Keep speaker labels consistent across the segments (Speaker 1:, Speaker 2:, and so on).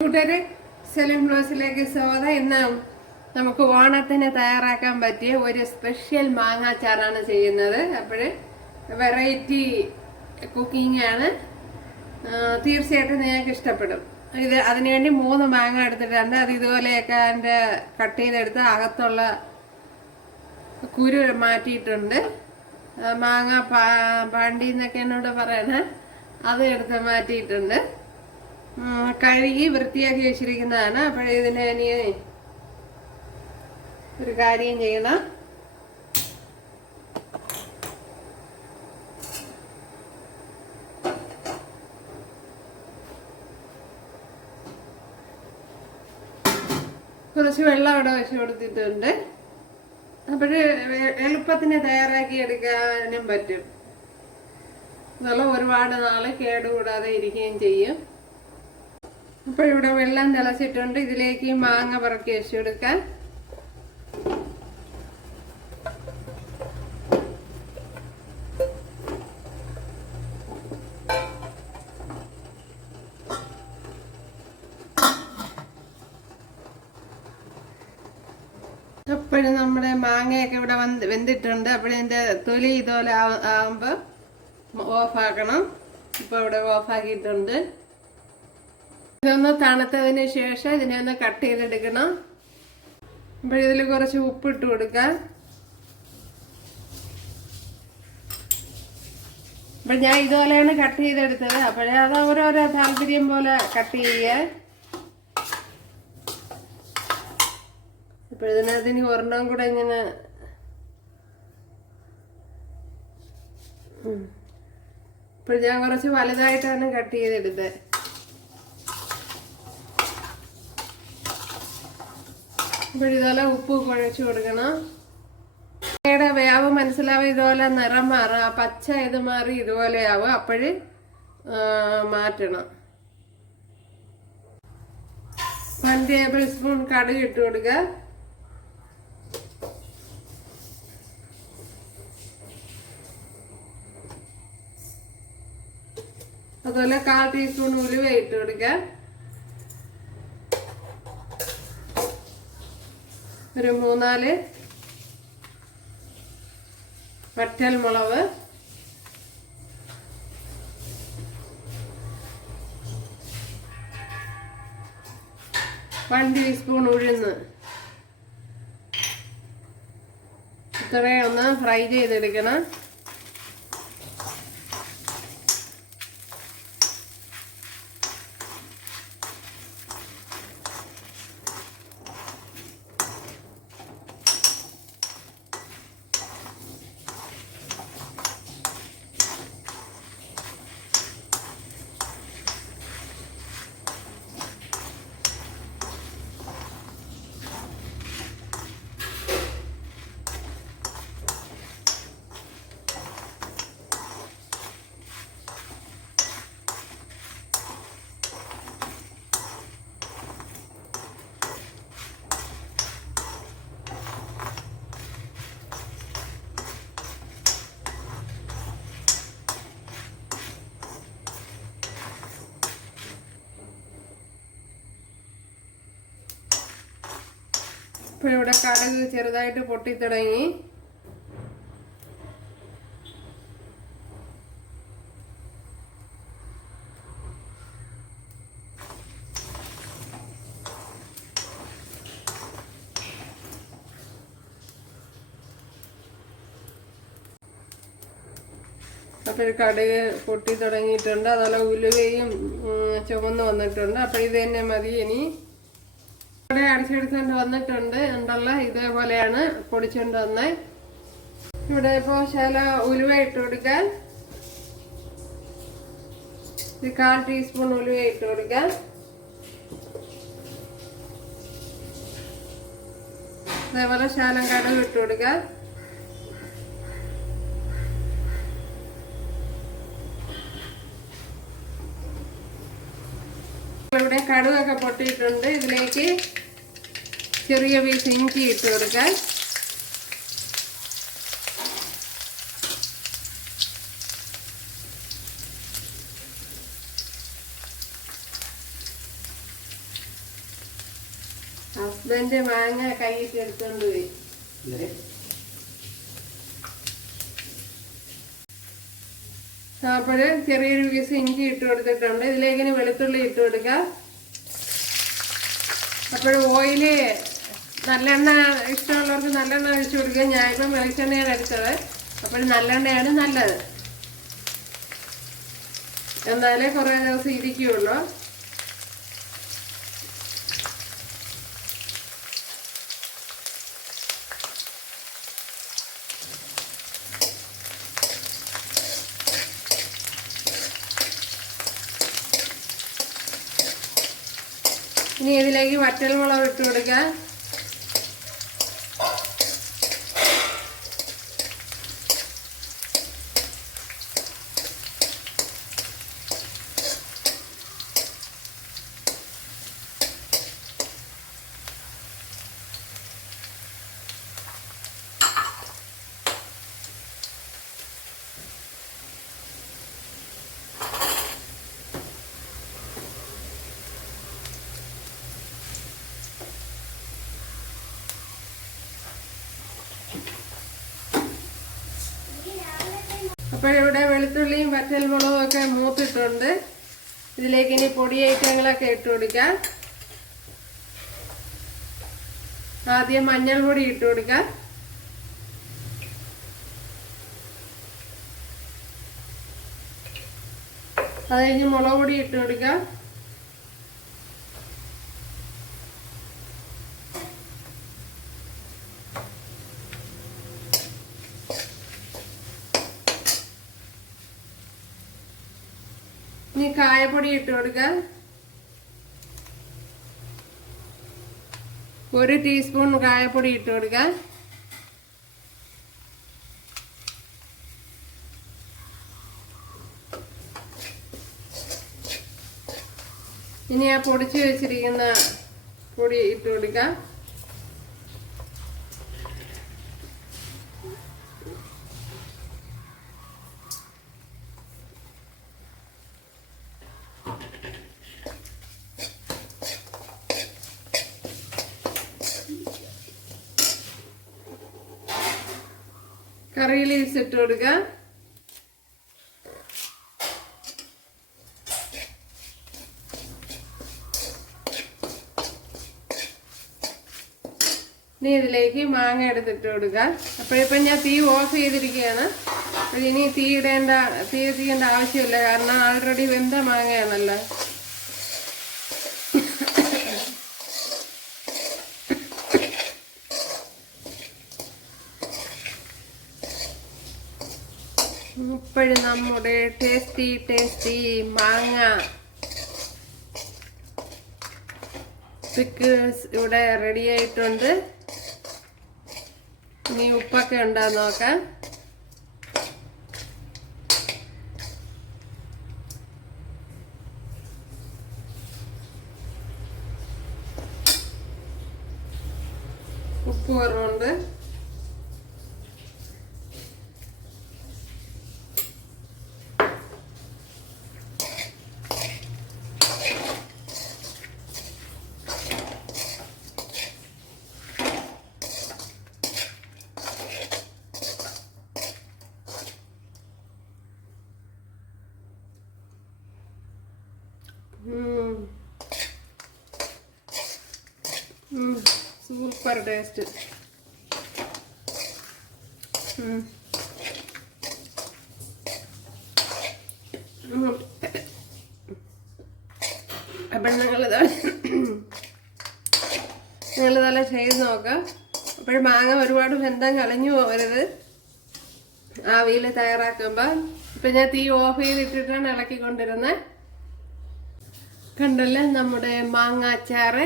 Speaker 1: കൂട്ടുകാരെ സെലൂൺ ബ്ലോസിലേക്ക് സ്വാഗതം. ഇന്ന് നമുക്ക് ഓണത്തിന് തയ്യാറാക്കാൻ പറ്റിയ ഒരു സ്പെഷ്യൽ മാങ്ങാച്ചാറാണ് ചെയ്യുന്നത്. അപ്പോൾ വെറൈറ്റി കുക്കിംഗ് ആണ്. തീർച്ചയായിട്ടും നിങ്ങൾക്ക് ഇഷ്ടപ്പെടും. ഇത് അതിനുവേണ്ടി മൂന്ന് മാങ്ങ എടുത്തിട്ടുണ്ട്. അത് ഇതുപോലെയൊക്കെ അതിന്റെ കട്ട് ചെയ്തെടുത്ത് അകത്തുള്ള കുരു മാറ്റിയിട്ടുണ്ട്. മാങ്ങ പാ- പാണ്ടി എന്നൊക്കെ എന്നോട് പറയണേ. അത് എടുത്ത് മാറ്റിയിട്ടുണ്ട്. കഴുകി വൃത്തിയാക്കി വെച്ചിരിക്കുന്നതാണ്. അപ്പോൾ ഇതിന് ഇനി ഒരു കാര്യം ചെയ്യണം. കുറച്ച് വെള്ളം അവിടെ വെച്ച് കൊടുത്തിട്ടുണ്ട്. അപ്പോൾ എളുപ്പത്തിന് തയ്യാറാക്കി എടുക്കാനും പറ്റും. ഇതെല്ലാം ഒരുപാട് നാളെ കേടുകൂടാതെ ഇരിക്കുകയും ചെയ്യും. അപ്പോൾ ഇവിടെ വെള്ളം തിളച്ചിട്ടുണ്ട്. ഇതിലേക്ക് മാങ്ങ പറക്കി വെച്ചു കൊടുക്കാം. അപ്പോഴും നമ്മുടെ മാങ്ങയൊക്കെ ഇവിടെ വന്ന് വെന്തിട്ടുണ്ട്. അപ്പോഴിതിന്റെ തൊലി ഇതുപോലെ ഓഫ് ഓഫാക്കണം ഇപ്പോൾ ഇവിടെ ഓഫാക്കിയിട്ടുണ്ട് ഇതൊന്ന് തണുത്തതിന് ശേഷം ഇതിനെ ഒന്ന് കട്ട് ചെയ്തെടുക്കണം. അപ്പോൾ ഇതിൽ കുറച്ച് ഉപ്പിട്ട് കൊടുക്കാം. അപ്പം ഞാൻ ഇതുപോലെയാണ് കട്ട് ചെയ്തെടുത്തത്. അപ്പോഴേ അത് ഓരോരോ താല്പര്യം പോലെ കട്ട് ചെയ്യുക. ഇനി ഒരെണ്ണം കൂടെ ഇങ്ങനെ. ഇപ്പോൾ ഞാൻ കുറച്ച് വലുതായിട്ടാണ് കട്ട് ചെയ്തെടുത്തത്. അപ്പോൾ ഇതുപോലെ ഉപ്പ് കുഴച്ച് കൊടുക്കണം. മുട്ടയുടെ വേവ് മനസ്സിലാവും ഇതുപോലെ നിറം മാറും. ആ പച്ച ഇത് മാറി ഇതുപോലെ ആവും. അപ്പോഴ് മാറ്റണം. വൺ ടേബിൾ സ്പൂൺ കടുക് ഇട്ട് കൊടുക്കുക. അതുപോലെ കാൽ ടീസ്പൂൺ ഉലുവ ഇട്ട് കൊടുക്കുക. ഒരു മൂന്നാൽ. വറ്റൽ മുളക്. വൺ ടീസ്പൂൺ ഉഴുന്ന്. ഇത്രയും ഒന്ന് ഫ്രൈ ചെയ്തെടുക്കണം. ഇപ്പോൾ ഇവിടെ കടുക് ചെറുതായിട്ട് പൊട്ടിത്തുടങ്ങി. അപ്പോൾ ഒരു കടുക് പൊട്ടി തുടങ്ങിയിട്ടുണ്ട് അതുപോലെ ഉലുവയും ചുമന്ന് വന്നിട്ടുണ്ട്. അപ്പോൾ ഇത് തന്നെ മതി ഇനി. ഇവിടെ അടിച്ചെടുത്തുകൊണ്ട് വന്നിട്ടുണ്ട് ഉണ്ടല്ല ഇതേപോലെയാണ് പൊടിച്ചുകൊണ്ട് വന്നേ. ഇവിടെ ഇപ്പോൾ ശല ഉലുവ ഇട്ട് കൊടുക്കാൻ. ഒരു കാൽ ടീസ്പൂൺ ഉലുവ ഇട്ട് കൊടുക്കാൻ അതേപോലെ ശാലം കടുക് ഇട്ട് കൊടുക്കാൻ ഇവിടെ കടുകൊക്കെ പൊട്ടിയിട്ടുണ്ട് ഇതിലേക്ക്. ചെറിയ പീസ് ഇഞ്ചി ഇട്ട് കൊടുക്കാൻ. ഹസ്ബൻഡ് മാങ്ങ കൈയിട്ട് എടുത്തോണ്ട് പോയി. അപ്പോൾ ചെറിയൊരു പീസ് ഇഞ്ചി ഇട്ട് കൊടുത്തിട്ടുണ്ട്. ഇതിലേക്ക് ഇനി വെളുത്തുള്ളി ഇട്ട് കൊടുക്കാം. അപ്പോൾ ഓയിൽ നല്ലെണ്ണ ഇഷ്ടമുള്ളവർക്ക് നല്ലെണ്ണ ഒഴിച്ചു കൊടുക്കുക. ഞാനിപ്പം വെളിച്ചെണ്ണയാണ് എടുത്തത്. അപ്പോൾ നല്ലെണ്ണയാണ് നല്ലത്. എന്നാലേ കുറേ ദിവസം ഇരിക്കുകയുള്ളൂ. ഇനി ഇതിലേക്ക് വറ്റൽമുളക് ഇട്ട് കൊടുക്കാം. അപ്പോൾ ഇവിടെ വെളുത്തുള്ളിയും വറ്റൽമുളകും ഒക്കെ മൂത്തിട്ടുണ്ട്. ഇതിലേക്ക് ഇനി പൊടി ഐറ്റങ്ങളൊക്കെ ഇട്ട് കൊടുക്കാം. ആദ്യം മഞ്ഞൾ പൊടി ഇട്ട് കൊടുക്കാം. അത് കഴിഞ്ഞ് മുളക് പൊടി ഇട്ട് കൊടുക്കാം. ഇനി കായപ്പൊടി ഇട്ട് കൊടുക്കുക ഒരു ടീസ്പൂൺ കായപ്പൊടി ഇട്ട് കൊടുക്കുക ഇനി ആ പൊടിച്ചു വെച്ചിരിക്കുന്ന പൊടി ഇട്ട് കൊടുക്കാം. കറി ലീവ്സ് ഇട്ട് കൊടുക്കാം. ഇനി ഇതിലേക്ക് മാങ്ങ എടുത്തിട്ട് കൊടുക്കുക അപ്പോഴിപ്പം ഞാൻ തീ ഓഫ് ചെയ്തിരിക്കുകയാണ്. ഇനി തീ ഇടേണ്ട തീ എത്തിക്കേണ്ട ആവശ്യമില്ല. കാരണം ആൾറെഡി വെന്ത മാങ്ങയാണല്ലോ. ഇപ്പോഴും നമ്മുടെ ടേസ്റ്റി ടേസ്റ്റി മാങ്ങ. പിക്കിൾസ് ഇവിടെ റെഡി ആയിട്ടുണ്ട്. ഇനി ഉപ്പൊക്കെ ഉണ്ടോ നോക്കാം. ഉപ്പ് കുറവുണ്ട്. സൂപ്പർ ടേസ്റ്റ് അപ്പം നിങ്ങൾ നിങ്ങൾ ചെയ്ത് നോക്കാം. അപ്പോഴും മാങ്ങ ഒരുപാട് ബന്ധം കളഞ്ഞു പോകരുത്. ആവിയിൽ തയ്യാറാക്കുമ്പോൾ ഇപ്പം ഞാൻ തീ ഓഫ് ചെയ്തിട്ടിട്ടാണ് ഇളക്കിക്കൊണ്ടിരുന്നത്. കണ്ടല്ലേ നമ്മുടെ മാങ്ങാച്ചാറ്?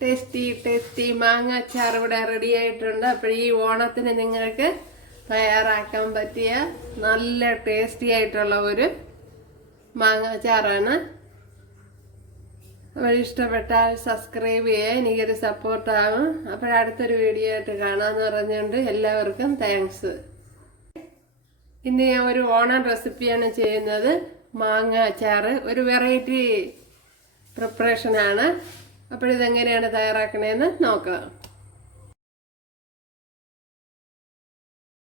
Speaker 1: ടേസ്റ്റി ടേസ്റ്റി മാങ്ങ അച്ചാർ ഇവിടെ റെഡി ആയിട്ടുണ്ട്. അപ്പോൾ ഈ ഓണത്തിന് നിങ്ങൾക്ക് തയ്യാറാക്കാൻ പറ്റിയ നല്ല ടേസ്റ്റി ആയിട്ടുള്ള ഒരു മാങ്ങ അച്ചാറാണ്. അപ്പോൾ ഇഷ്ടപ്പെട്ടാൽ സബ്സ്ക്രൈബ് ചെയ്യുക എനിക്കൊരു സപ്പോർട്ടാകും അപ്പോൾ അടുത്തൊരു വീഡിയോ ആയിട്ട് കാണാമെന്ന് പറഞ്ഞുകൊണ്ട് എല്ലാവർക്കും താങ്ക്സ് ഇന്ന് ഞാൻ ഒരു ഓണം റെസിപ്പിയാണ് ചെയ്യുന്നത്. മാങ്ങ അച്ചാറ്. ഒരു വെറൈറ്റി പ്രിപ്പറേഷനാണ് അപ്പോഴിതെങ്ങനെയാണ് തയ്യാറാക്കണേന്ന് നോക്കാം.